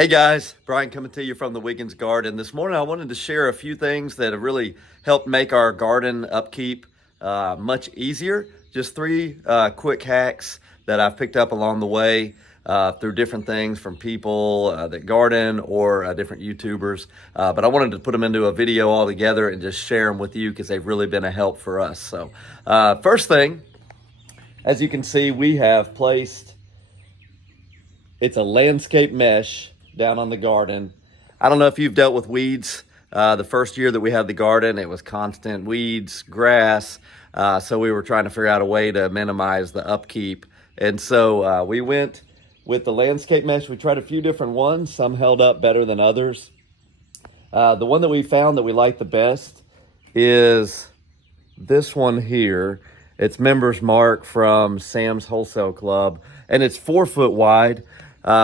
Hey guys, Brian coming to you from the Wiggins Garden. This morning I wanted to share a few things that have really helped make our garden upkeep much easier. Just three quick hacks that I've picked up along the way through different things from people that garden or different YouTubers. But I wanted to put them into a video all together and just share them with you because they've really been a help for us. So first thing, as you can see, we have placed, it's a landscape mesh down on the garden. I don't know if you've dealt with weeds. The first year that we had the garden, it was constant weeds, grass. So we were trying to figure out a way to minimize the upkeep. And so we went with the landscape mesh. We tried a few different ones. Some held up better than others. The one that we found that we like the best is this one here. It's Members Mark from Sam's Wholesale Club, and it's 4 foot wide.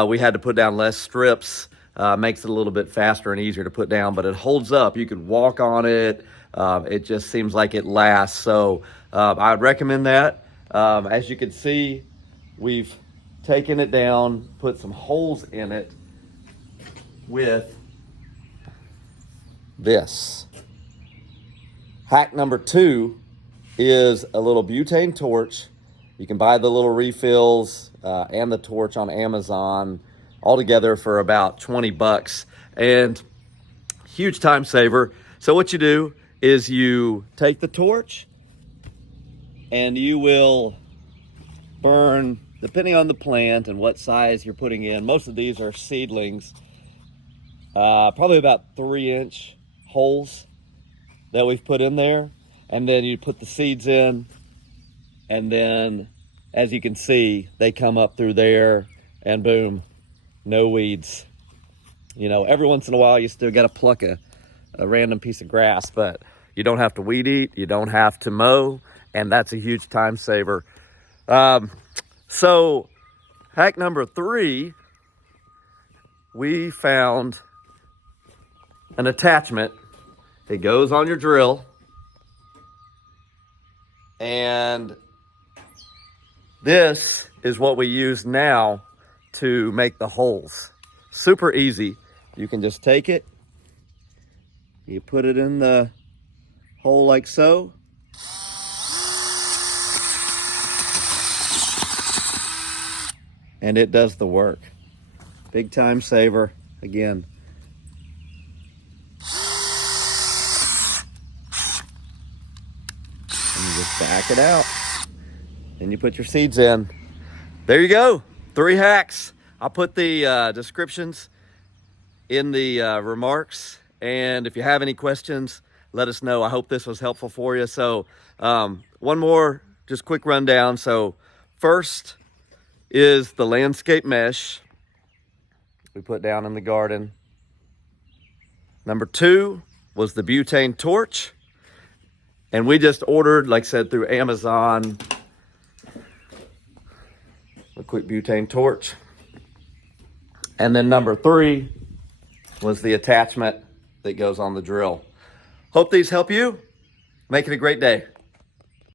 We had to put down less strips, makes it a little bit faster and easier to put down, but it holds up. You could walk on it. It just seems like it lasts. So I'd recommend that. As you can see, we've taken it down, put some holes in it with this. Hack number 2 is a little butane torch. You can buy the little refills and the torch on Amazon all together for about 20 bucks, and huge time saver. So what you do is you take the torch and you will burn, depending on the plant and what size you're putting in. Most of these are seedlings, probably about 3-inch holes that we've put in there. And then you put the seeds in, and then as you can see, they come up through there, and boom, no weeds. You know, every once in a while you still got to pluck a random piece of grass, but you don't have to weed eat, you don't have to mow, and that's a huge time saver. So hack number 3, we found an attachment. It goes on your drill, and this is what we use now to make the holes. Super easy. You can just take it, you put it in the hole like so, and it does the work. Big time saver again. And you just back it out. Then you put your seeds in. There you go. 3 hacks. I'll put the descriptions in the remarks. And if you have any questions, let us know. I hope this was helpful for you. So one more just quick rundown. So first is the landscape mesh we put down in the garden. Number 2 was the butane torch. And we just ordered, like I said, through Amazon, a quick butane torch. And then number 3 was the attachment that goes on the drill. Hope these help you. Make it a great day.